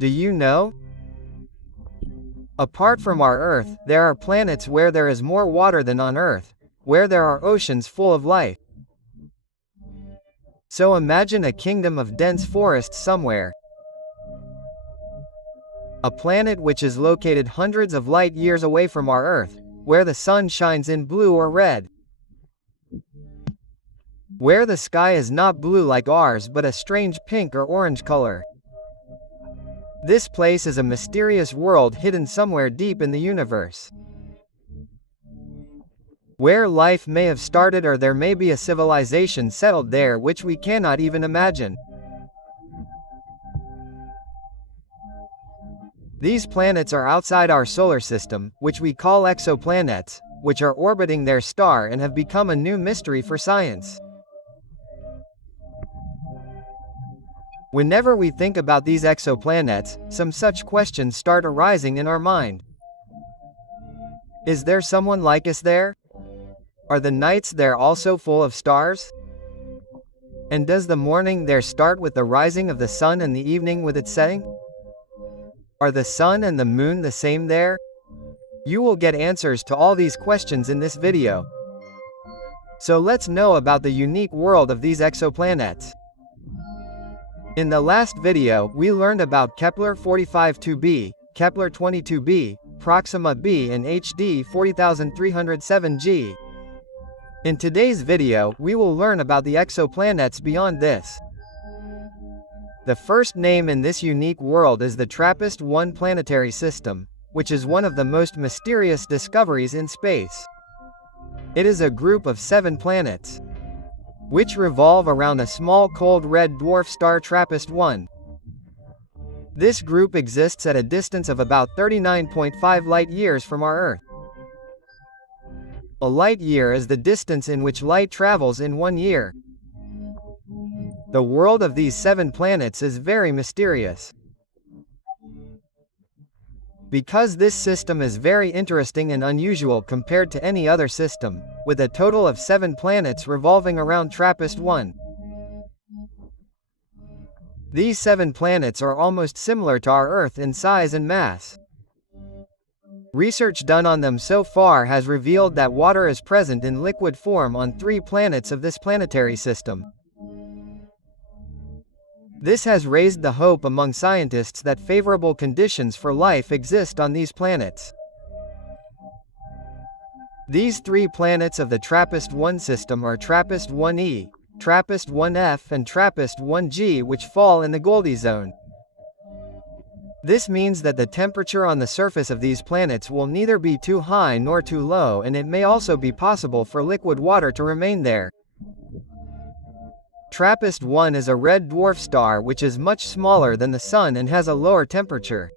Do you know? Apart from our Earth, there are planets where there is more water than on Earth, where there are oceans full of life. So imagine a kingdom of dense forests somewhere. A planet which is located hundreds of light years away from our Earth, where the sun shines in blue or red. Where the sky is not blue like ours but a strange pink or orange color. This place is a mysterious world hidden somewhere deep in the universe. Where life may have started, or there may be a civilization settled there which we cannot even imagine. These planets are outside our solar system, which we call exoplanets, which are orbiting their star and have become a new mystery for science. Whenever we think about these exoplanets, some such questions start arising in our mind. Is there someone like us there? Are the nights there also full of stars? And does the morning there start with the rising of the sun and the evening with its setting? Are the sun and the moon the same there? You will get answers to all these questions in this video. So let's know about the unique world of these exoplanets. In the last video, we learned about Kepler 45-2b, Kepler 22b, Proxima b and HD 40307g. In today's video, we will learn about the exoplanets beyond this. The first name in this unique world is the TRAPPIST-1 planetary system, which is one of the most mysterious discoveries in space. It is a group of 7 planets, which revolve around a small cold red dwarf star TRAPPIST-1. This group exists at a distance of about 39.5 light-years from our Earth. A light-year is the distance in which light travels in 1 year. The world of these 7 planets is very mysterious. Because this system is very interesting and unusual compared to any other system, with a total of 7 planets revolving around TRAPPIST-1. These 7 planets are almost similar to our Earth in size and mass. Research done on them so far has revealed that water is present in liquid form on 3 planets of this planetary system. This has raised the hope among scientists that favorable conditions for life exist on these planets. These 3 planets of the TRAPPIST-1 system are TRAPPIST-1e, TRAPPIST-1f and TRAPPIST-1g, which fall in the Goldie zone. This means that the temperature on the surface of these planets will neither be too high nor too low, and it may also be possible for liquid water to remain there. TRAPPIST-1 is a red dwarf star which is much smaller than the Sun and has a lower temperature.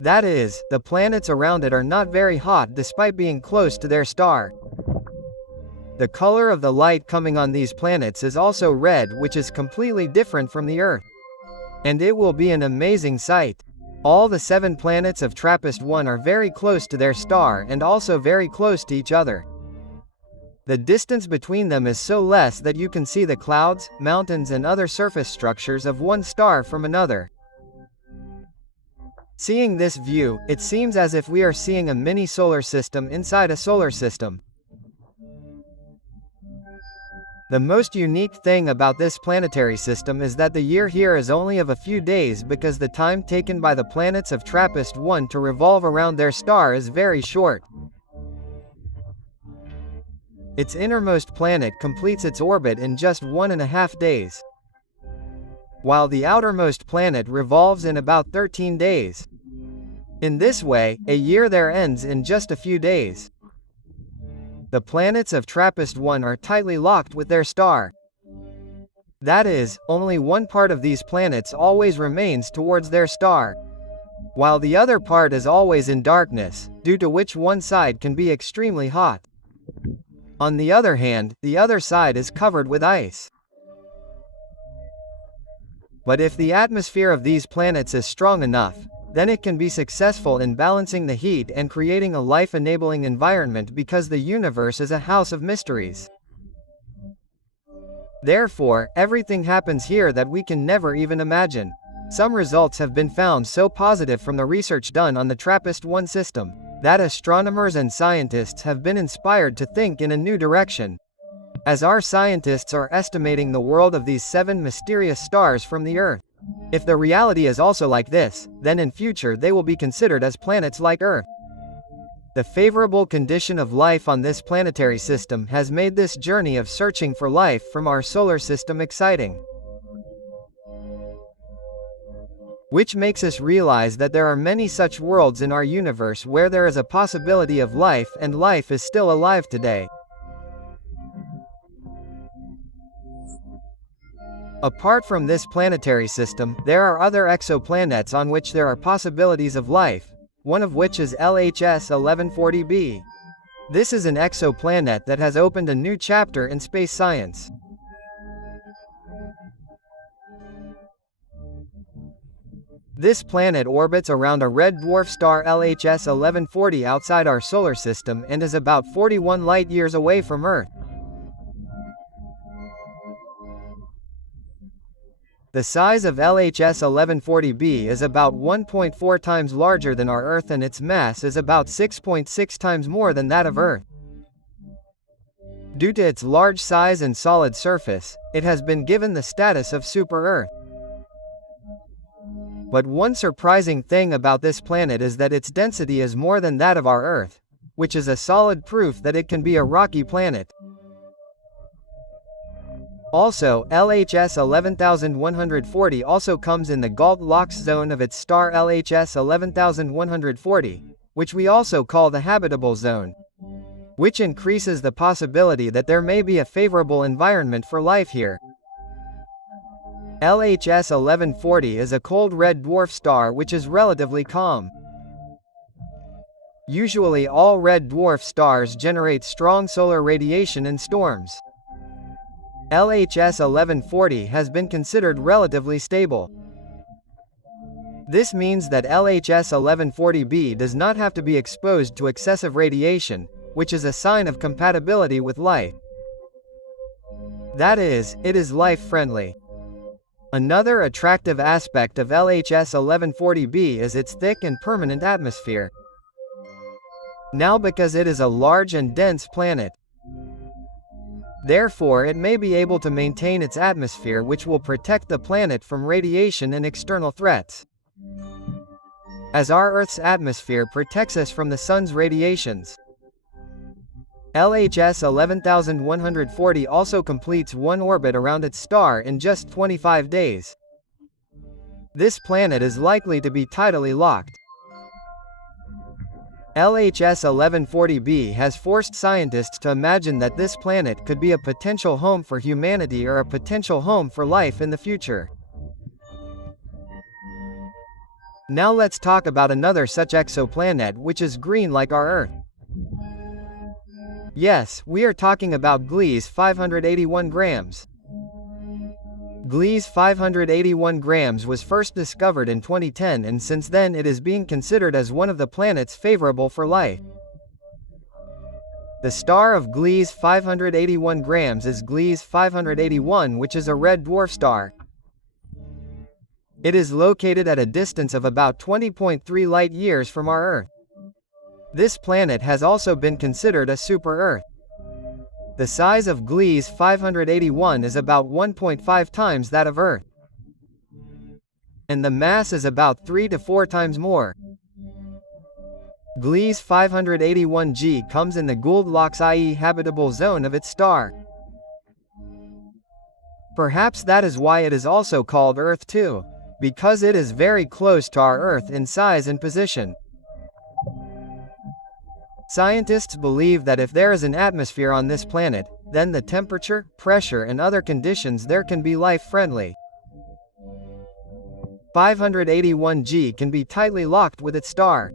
That is, the planets around it are not very hot despite being close to their star. The color of the light coming on these planets is also red, which is completely different from the Earth. And it will be an amazing sight. All the 7 planets of TRAPPIST-1 are very close to their star and also very close to each other. The distance between them is so less that you can see the clouds, mountains and other surface structures of one star from another. Seeing this view, it seems as if we are seeing a mini solar system inside a solar system. The most unique thing about this planetary system is that the year here is only of a few days, because the time taken by the planets of TRAPPIST-1 to revolve around their star is very short. Its innermost planet completes its orbit in just 1.5 days, while the outermost planet revolves in about 13 days. In this way, a year there ends in just a few days. The planets of TRAPPIST-1 are tightly locked with their star. That is, only one part of these planets always remains towards their star, while the other part is always in darkness, due to which one side can be extremely hot. On the other hand, the other side is covered with ice. But if the atmosphere of these planets is strong enough, then it can be successful in balancing the heat and creating a life-enabling environment, because the universe is a house of mysteries. Therefore, everything happens here that we can never even imagine. Some results have been found so positive from the research done on the TRAPPIST-1 system, that astronomers and scientists have been inspired to think in a new direction. As our scientists are estimating the world of these 7 mysterious stars from the Earth. If the reality is also like this, then in future they will be considered as planets like Earth. The favorable condition of life on this planetary system has made this journey of searching for life from our solar system exciting. Which makes us realize that there are many such worlds in our universe where there is a possibility of life and life is still alive today. Apart from this planetary system, there are other exoplanets on which there are possibilities of life, one of which is LHS 1140b. This is an exoplanet that has opened a new chapter in space science. This planet orbits around a red dwarf star LHS 1140 outside our solar system and is about 41 light-years away from Earth. The size of LHS 1140b is about 1.4 times larger than our Earth and its mass is about 6.6 times more than that of Earth. Due to its large size and solid surface, it has been given the status of super-Earth. But one surprising thing about this planet is that its density is more than that of our Earth, which is a solid proof that it can be a rocky planet. Also, LHS 11140 also comes in the Goldilocks zone of its star LHS 11140, which we also call the habitable zone, which increases the possibility that there may be a favorable environment for life here. LHS 1140 is a cold red dwarf star which is relatively calm. Usually all red dwarf stars generate strong solar radiation and storms. LHS 1140 has been considered relatively stable. This means that LHS 1140b does not have to be exposed to excessive radiation, which is a sign of compatibility with life. That is, it is life-friendly. Another attractive aspect of LHS 1140b is its thick and permanent atmosphere. Now because it is a large and dense planet, therefore it may be able to maintain its atmosphere which will protect the planet from radiation and external threats. As our Earth's atmosphere protects us from the sun's radiations. LHS 11140 also completes one orbit around its star in just 25 days. This planet is likely to be tidally locked. LHS 1140b has forced scientists to imagine that this planet could be a potential home for humanity or a potential home for life in the future. Now let's talk about another such exoplanet which is green like our Earth. Yes, we are talking about Gliese 581 grams. Gliese 581 grams was first discovered in 2010 and since then it is being considered as one of the planets favorable for life. The star of Gliese 581 grams is Gliese 581 which is a red dwarf star. It is located at a distance of about 20.3 light-years from our Earth. This planet has also been considered a super-Earth. The size of Gliese 581 is about 1.5 times that of Earth. And the mass is about 3 to 4 times more. Gliese 581g comes in the Goldilocks, i.e. habitable zone of its star. Perhaps that is why it is also called Earth 2, because it is very close to our Earth in size and position. Scientists believe that if there is an atmosphere on this planet, then the temperature, pressure and other conditions there can be life-friendly. 581g can be tightly locked with its star.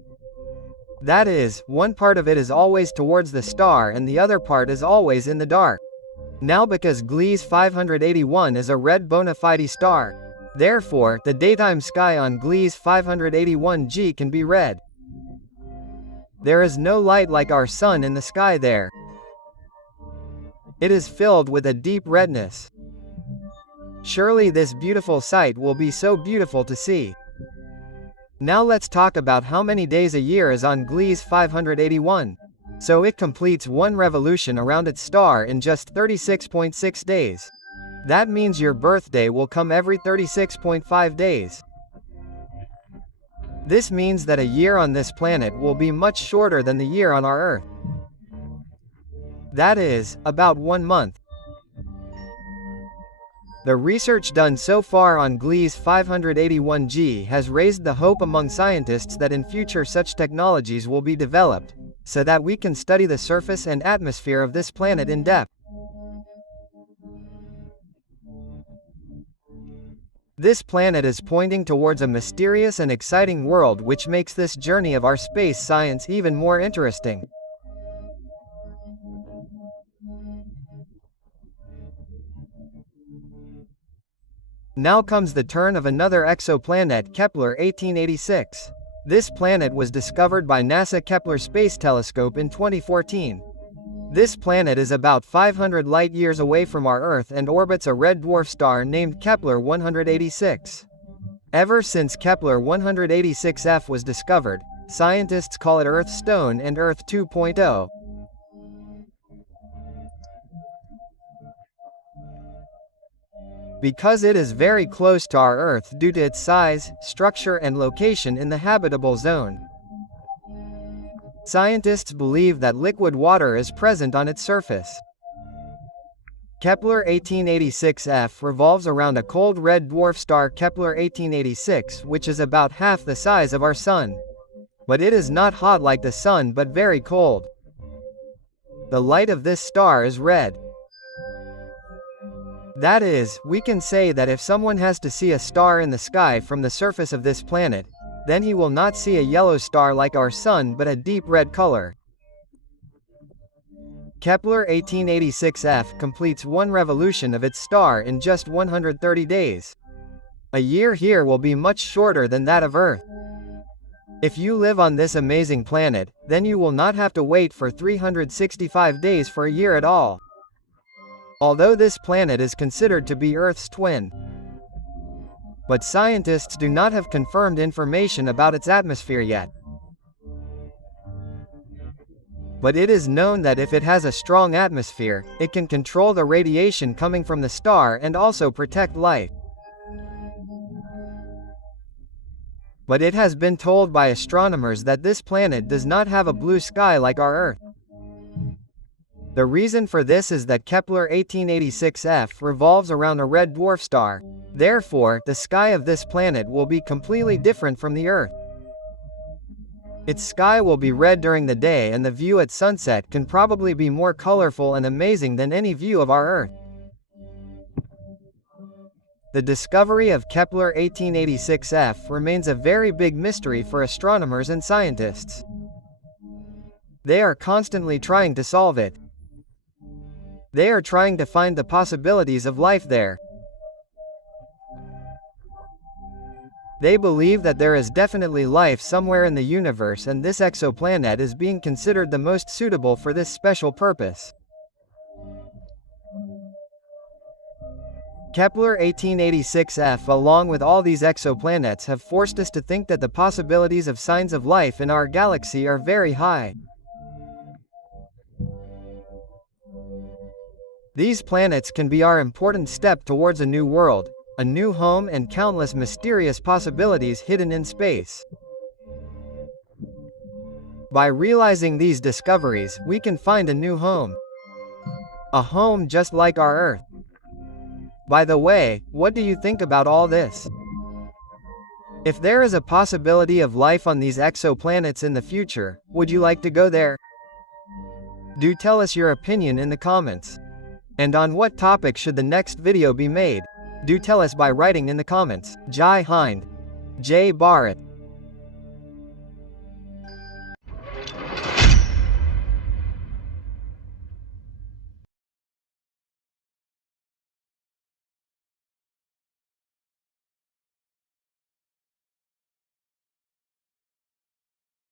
That is, one part of it is always towards the star and the other part is always in the dark. Now because Gliese 581 is a red bona fide star, therefore, the daytime sky on Gliese 581g can be red. There is no light like our sun in the sky there. It is filled with a deep redness. Surely this beautiful sight will be so beautiful to see. Now let's talk about how many days a year is on Gliese 581. So it completes one revolution around its star in just 36.6 days. That means your birthday will come every 36.5 days. This means that a year on this planet will be much shorter than the year on our Earth. That is, about 1 month. The research done so far on Gliese 581g has raised the hope among scientists that in future such technologies will be developed, so that we can study the surface and atmosphere of this planet in depth. This planet is pointing towards a mysterious and exciting world, which makes this journey of our space science even more interesting. Now comes the turn of another exoplanet, Kepler 1886. This planet was discovered by NASA Kepler Space Telescope in 2014. This planet is about 500 light-years away from our Earth and orbits a red dwarf star named Kepler 186. Ever since Kepler 186f was discovered, scientists call it Earth Stone and Earth 2.0. Because it is very close to our Earth due to its size, structure and location in the habitable zone. Scientists believe that liquid water is present on its surface. Kepler 1886f revolves around a cold red dwarf star Kepler 1886, which is about half the size of our Sun. But it is not hot like the Sun but very cold. The light of this star is red. That is, we can say that if someone has to see a star in the sky from the surface of this planet, then he will not see a yellow star like our Sun but a deep red color. Kepler 1886f completes one revolution of its star in just 130 days. A year here will be much shorter than that of Earth. If you live on this amazing planet, then you will not have to wait for 365 days for a year at all. Although this planet is considered to be Earth's twin. But scientists do not have confirmed information about its atmosphere yet. But it is known that if it has a strong atmosphere, it can control the radiation coming from the star and also protect life. But it has been told by astronomers that this planet does not have a blue sky like our Earth. The reason for this is that Kepler 1886f revolves around a red dwarf star. Therefore, the sky of this planet will be completely different from the Earth. Its sky will be red during the day and the view at sunset can probably be more colorful and amazing than any view of our Earth. The discovery of Kepler 1886f remains a very big mystery for astronomers and scientists. They are constantly trying to solve it. They are trying to find the possibilities of life there. They believe that there is definitely life somewhere in the universe and this exoplanet is being considered the most suitable for this special purpose. Kepler 1886f along with all these exoplanets have forced us to think that the possibilities of signs of life in our galaxy are very high. These planets can be our important step towards a new world, a new home and countless mysterious possibilities hidden in space. By realizing these discoveries, we can find a new home. A home just like our Earth. By the way, what do you think about all this? If there is a possibility of life on these exoplanets in the future, would you like to go there? Do tell us your opinion in the comments. And on what topic should the next video be made? Do tell us by writing in the comments. Jai Hind. Jai Bharat.